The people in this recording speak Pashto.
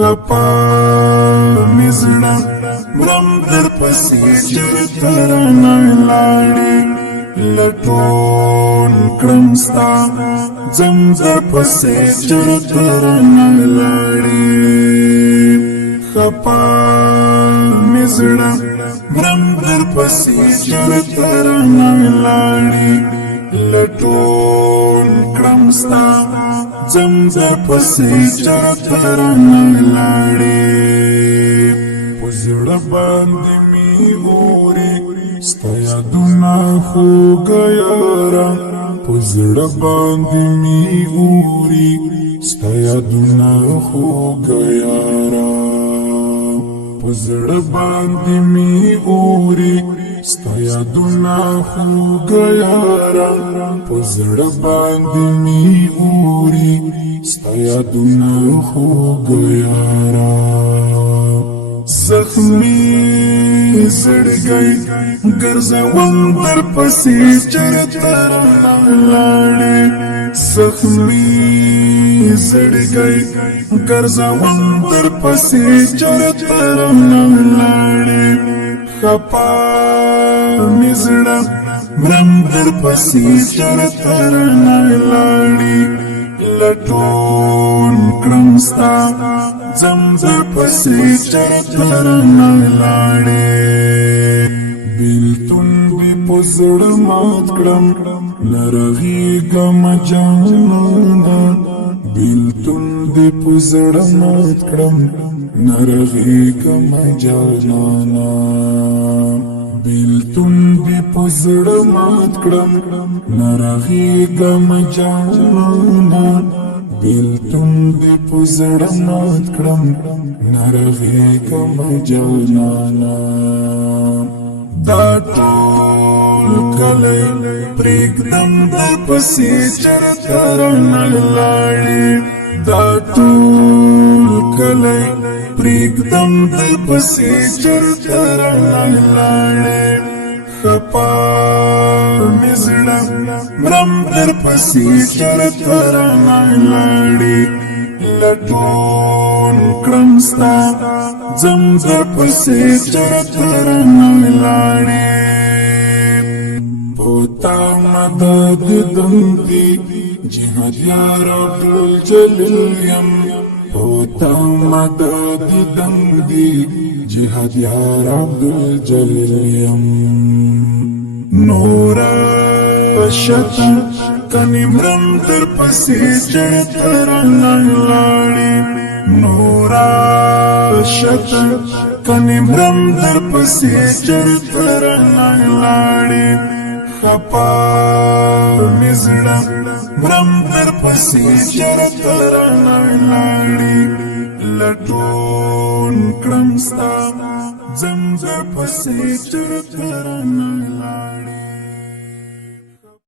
خپا مزړه مرم در پسې چرته رانه لاړې لټون کړم ستا ځم در پسې چرته رانه لاړې خپا مزړه مرم در پسې چرته رانه لاړې لټون کړم ستا ځم در پسې چرته رانه لاړې په زړه باندې مې اورې ستا یادونه خوږه یاره په زړه باندې مې اورې ستا یادونه خوږه یاره په زړه باندې مې اورې ستا یادونه خوږه یاره په زړه باندې مې اورې ستا یادونه خوږه یاره زخمي زړګی ګرځوم در پسې چرته رانه لاړې زخمي زړګی ګرځوم در پسې چرته رانه لاړې خپا مزړه مرم در پسې چرته رانه لاړې لټون کړم ستا ځم در پسې چرته رانه لاړې بیلتون دې په زړه مات کړم نه رغېږم جانانه بیلتون دې په زړه مات کړم نه رغېږم جانانه بیلتون دې په زړه مات کړم نه رغېږم جانانه بیلتون دې په زړه مات کړم نه رغېږم جانانه دا ټول کلی پرېږدم در پسې چرته رانه لاړې دا ټول کلی پرېږدم در پسې چرته رانه لاړې خپا مزړه مرم در پسې چرته رانه لاړې لټون کړم ستا ځم در پسې چرته رانه لاړې په تا مدد دندې جهاد یار عبدالجلیل یم په تا مدد دندې جهاد یار عبدالجلیل یم نورا شتا کنی مرم در پسې چرته رانه لاړې نورا شتا کنی مرم در پسې چرته رانه لاړې خپا مزړه مرم در پسې چرته رانه لاړې لټون کړم ستا ځم در پسې چرته رانه لاړې